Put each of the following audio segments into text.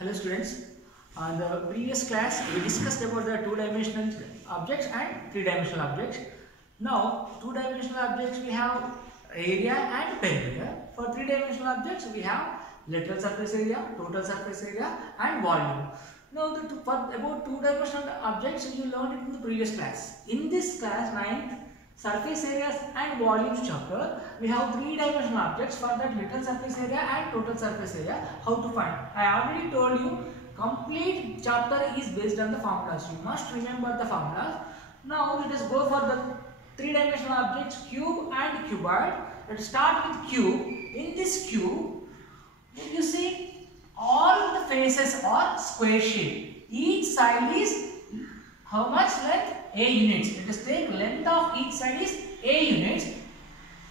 Hello students, in the previous class we discussed about the two-dimensional objects and three-dimensional objects. Now two-dimensional objects we have area and perimeter. For three-dimensional objects we have lateral surface area, total surface area and volume. Now about two-dimensional objects you learned it in the previous class. In this class 9th surface areas and volumes chapter, we have three-dimensional objects. For that lateral surface area and total surface area, how to find. I already told you, complete chapter is based on the formulas. You must remember the formulas. Now let us go for the three-dimensional objects, cube and cuboid. Let's start with cube. In this cube, you see all the faces are square shape. Each side is how much length? A units. Let us take length of each side is A units.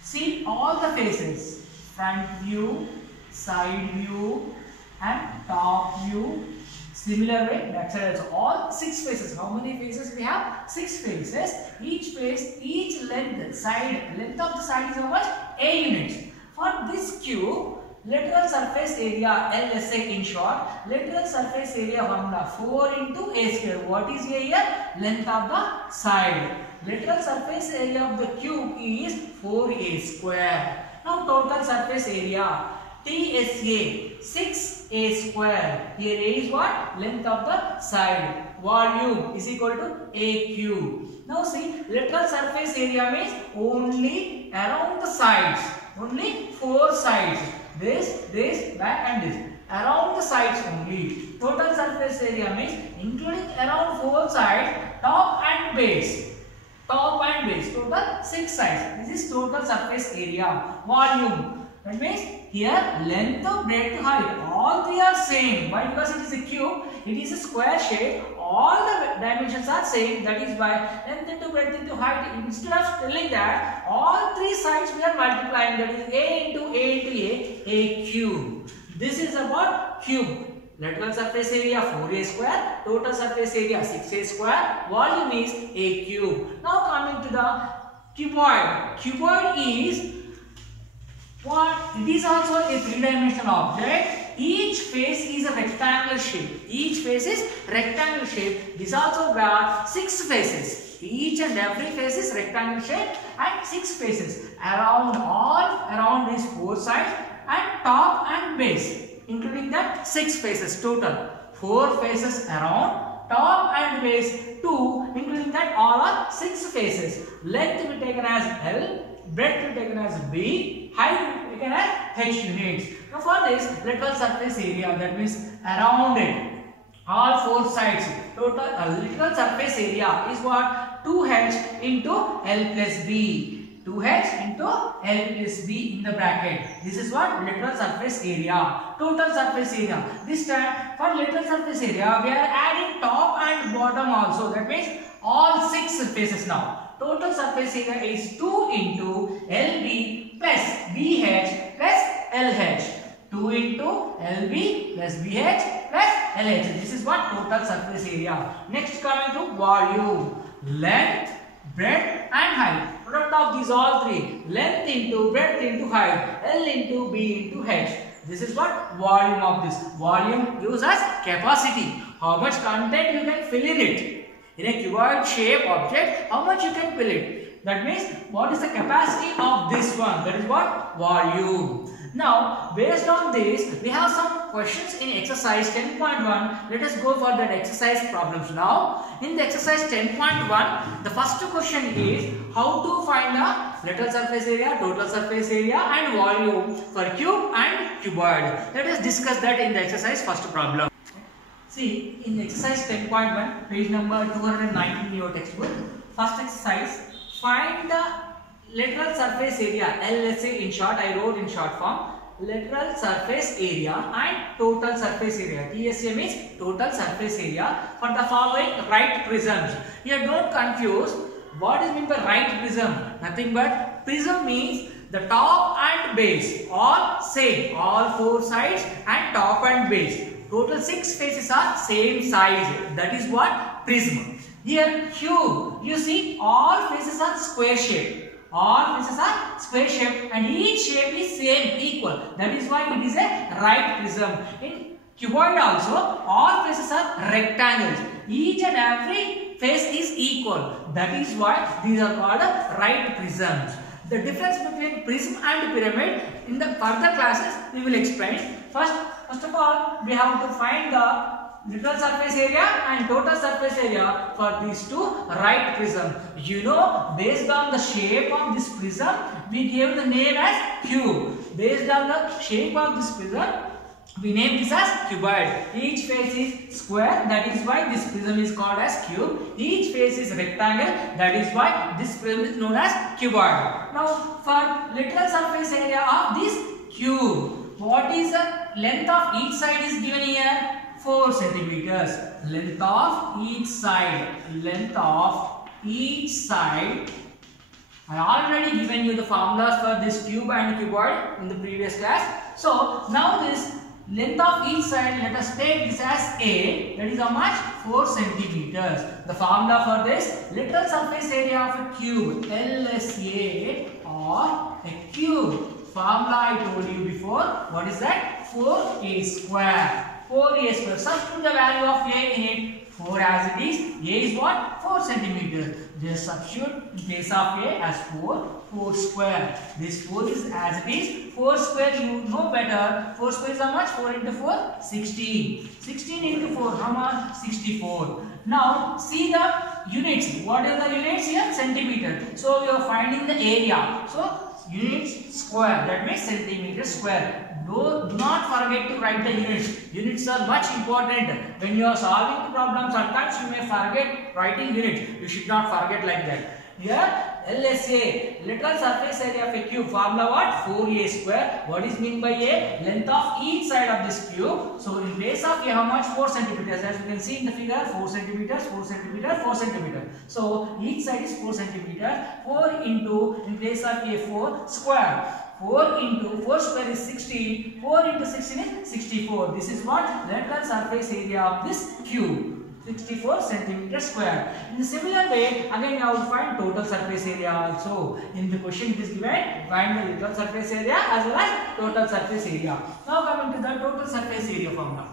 See all the faces, front view, side view and top view. Similar way, back side also. All 6 faces. How many faces we have? 6 faces. Each face, each length of the side is how much? A units. For this cube, lateral surface area, LSA in short, lateral surface area formula 4 into A square. What is A here? Length of the side. Lateral surface area of the cube is 4A square. Now total surface area, TSA 6A square. Here A is what? Length of the side. Volume is equal to A cube. Now see, lateral surface area means only around the sides. Only 4 sides. This, back and this. Around the sides only. Total surface area means including around 4 sides, top and base. Top and base. Total 6 sides. This is total surface area. Volume. That means here length, breadth, height. All 3 are same. Why? Because it is a cube. It is a square shape. All the dimensions are same. That is why length into breadth into height. Instead of telling that all 3 sides we are multiplying. That is A into A cube. This is about cube. Lateral surface area 4A square. Total surface area 6A square. Volume is A cube. Now coming to the cuboid. Cuboid is what? It is also a three-dimensional object. Each face is a rectangular shape. Each face is rectangular shape. This also got 6 faces. Each and every face is rectangular shape and 6 faces. Around these 4 sides and top and base. Including that 6 faces total. 4 faces around, top and base 2. Including that all are 6 faces. Length will be taken as L. Breadth will be taken as B, height will be taken as H units. Now for this lateral surface area, that means around it, all 4 sides, total lateral surface area is what? 2H into L plus B. 2H into L plus B in the bracket. This is what? Lateral surface area. Total surface area. This time for lateral surface area, we are adding top and bottom also. That means all 6 faces now. Total surface area is 2 into LB plus BH plus LH. 2 into LB plus BH plus LH. This is what? Total surface area. Next coming to volume. Length, breadth and height. Product of these all 3. Length into breadth into height. L into B into H. This is what? Volume of this. Volume gives us capacity. How much content you can fill in it. In a cuboid shape object, how much you can fill it. That means what is the capacity of this one? That is what? Volume. Now based on this, we have some questions in exercise 10.1. Let us go for that exercise problems now. In the exercise 10.1, the first question is how to find the lateral surface area, total surface area and volume for cube and cuboid. Let us discuss that in the exercise first problem. See, in exercise 10.1, page number 219 in your textbook, first exercise, find the lateral surface area, LSA in short, I wrote in short form, lateral surface area and total surface area. TSA means total surface area for the following right prisms. Here don't confuse, what is meant by right prism? Nothing but prism means the top and base all same, all 4 sides and top and base. Total 6 faces are same size. That is what? Prism. Here cube. You see all faces are square shape. All faces are square shape and each shape is same, equal. That is why it is a right prism. In cuboid also, all faces are rectangles. Each and every face is equal. That is why these are called right prisms. The difference between prism and pyramid in the further classes we will explain. First of all, we have to find the literal surface area and total surface area for these two right prisms. You know, based on the shape of this prism, we gave the name as cube. Based on the shape of this prism, we name this as cuboid. Each face is square, that is why this prism is called as cube. Each face is rectangle, that is why this prism is known as cuboid. Now, for literal surface area of this cube, what is the length of each side is given here? 4 centimeters. Length of each side. Length of each side. I already given you the formulas for this cube and cuboid in the previous class. So now this length of each side, let us take this as A. That is how much? 4 centimeters. The formula for this literal surface area of a cube, LSA or a cube. Formula I told you before. What is that? 4A square. 4A square. Substitute the value of A in it. 4 as it is. A is what? 4 centimeters. Just substitute in place of A as 4 square. This 4 is as it is. 4 square you know better. 4 square is how much? 4 into 4? 16. 16 into 4 how much? 64. Now see the units. What are the units here? Centimeter. So we are finding the area. So units square. That means centimeter square. Do not forget to write the units. Units are much important. When you are solving the problem, sometimes you may forget writing units. You should not forget like that. Here, LSA, literal surface area of a cube. Formula what? 4A square. What is meant by A? Length of each side of this cube. So in place of A, how much? 4 centimeters. As you can see in the figure, 4 centimeters, 4 centimeters, 4 centimeters. So each side is 4 centimeters. 4 into, in place of A, 4 square. 4 into 4 square is 16. 4 into 16 is 64. This is what? Literal surface area of this cube. 64 centimeter square. In a similar way, again you have to find total surface area also. In the question it is given, find the literal surface area as well as total surface area. Now coming to the total surface area formula.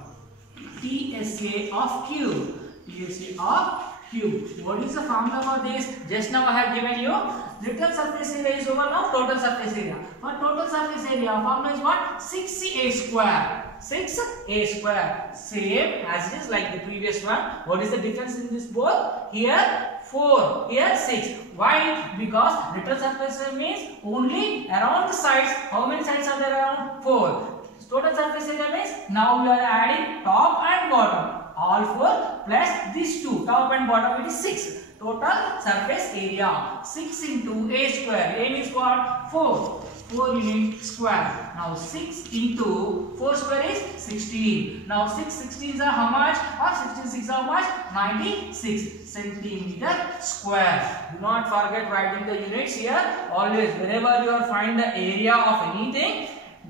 TSA of cube. TSA of cube. What is the formula for this? Just now I have given you literal surface area is over now total surface area. For total surface area, formula is what? 6A square. 6A square. Same as it is like the previous one. What is the difference in this both? Here 4, here 6. Why? Because literal surface area means only around the sides. How many sides are there around? 4. Total surface area means now we are adding top and bottom. All 4 plus these 2. Top and bottom it is 6. Total surface area 6 into A square. A means what? 4. 4 unit square. Now 6 into 4 square is 16. Now 6 16s are how much? Or 66 are how much? 96 centimeter square. Do not forget writing the units here. Always whenever you are find the area of anything,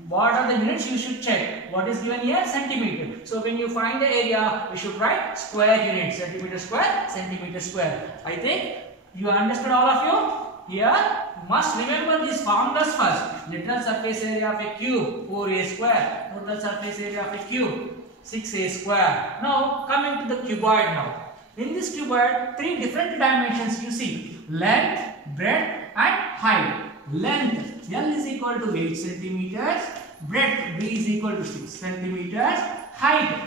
what are the units you should check? What is given here? Centimeter. So when you find the area, you should write square units. Centimeter square, centimeter square. I think you understood all of you. Here, you must remember these formulas first. Literal surface area of a cube, 4A square. Total surface area of a cube, 6A square. Now, coming to the cuboid now. In this cuboid, 3 different dimensions you see. Length, breadth and height. Length, L is equal to 8 centimeters. Breadth, B is equal to 6 centimeters. Height,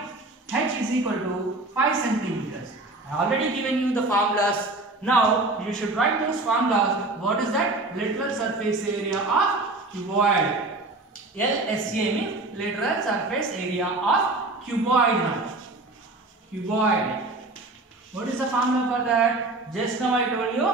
H is equal to 5 centimeters. I already given you the formulas. Now you should write those formulas. What is that? Literal surface area of cuboid. LSA means literal surface area of cuboid now. Cuboid. What is the formula for that? Just now I told you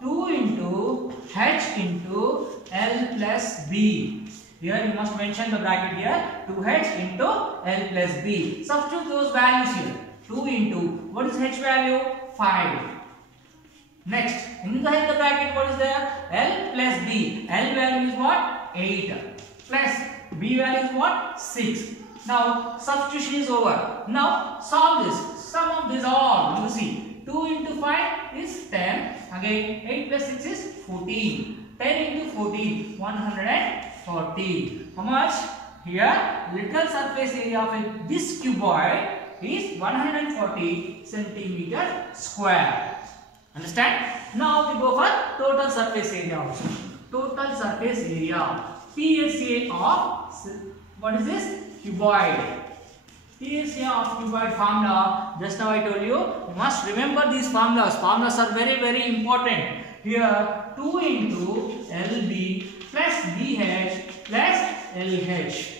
2 into H into L plus B. Here you must mention the bracket here. 2H into L plus B. Substitute those values here. 2 into, what is H value? 5. Next, in the bracket what is there? L plus B. L value is what? 8. Plus B value is what? 6. Now substitution is over. Now solve this. Sum of these all. You see. 2 into 5 is 10. Again 8 plus 6 is 14. 10 into 14. 140. How much? Here, literal surface area of this cuboid is 140 centimeter square. Understand? Now we go for total surface area also. Total surface area. PSA of, what is this? Cuboid. PSA of cuboid formula. Just now I told you, you must remember these formulas. Formulas are very, very important. Here, 2 into LB plus BH plus LH.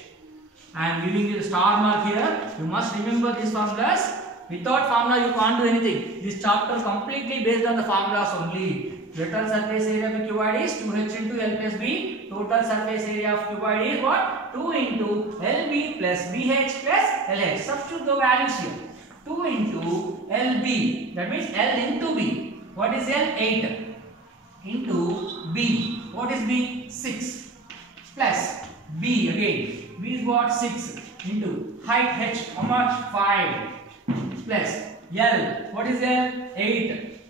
I am giving you the star mark here. You must remember these formulas. Without formula, you can't do anything. This chapter completely based on the formulas only. Total surface area of the cuboid is 2H into L plus B. Total surface area of cuboid is what? 2 into LB plus BH plus LH. Substitute the values here. 2 into LB. That means L into B. What is L? 8. Into B. What is B? 6. Plus B again. B is what? 6. Into height H. How much? 5. Plus L. What is L? 8.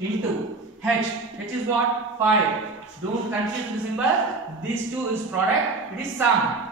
Into H. H is what? 5. Don't confuse the symbol. This 2 is product. It is sum.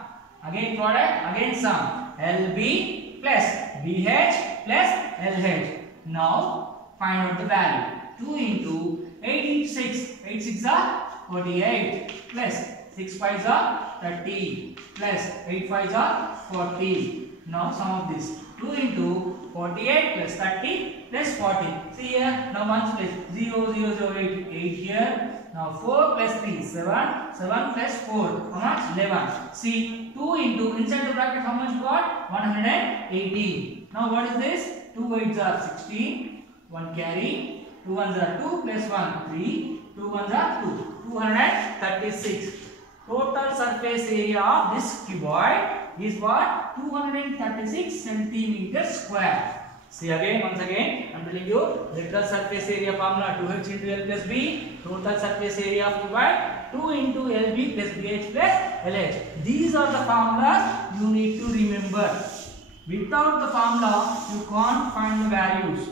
Again product. Again sum. LB plus BH plus LH. Now find out the value. 2 into 86. 8 6 are 48. Plus 6 5 are 30. Plus 8 5 are 40. Now sum of this. 2 into 48 plus 30 plus 40. See here, now 1 place 0, 0, 0, 8, 8 here. Now 4 plus 3, 7, 7 plus 4, how much? 11. See, 2 into, inside the bracket how much got? 180. Now what is this? 2 8s are 16, 1 carry, 2 1s are 2 plus 1, 3, 2 1s are 2, 236. Total surface area of this cuboid is what? 236 centimeter square. See again, once again, I am telling you, literal surface area formula 2H into L plus B, total surface area of cuboid 2 into LB plus BH plus LH. These are the formulas you need to remember. Without the formula, you can't find the values.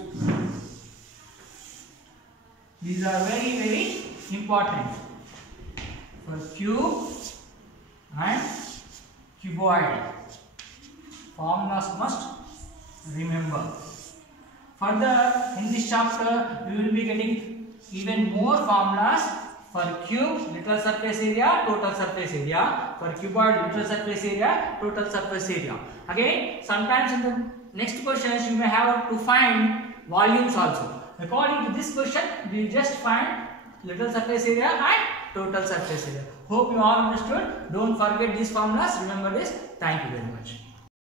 These are very, very important for cube and cuboid. Formulas must remember. Further, in this chapter, we will be getting even more formulas for cube, literal surface area, total surface area. For cuboid, literal surface area, total surface area. Again, sometimes in the next questions, you may have to find volumes also. According to this question, we will just find literal surface area and total surface area. Hope you all understood. Don't forget these formulas. Remember this. Thank you very much.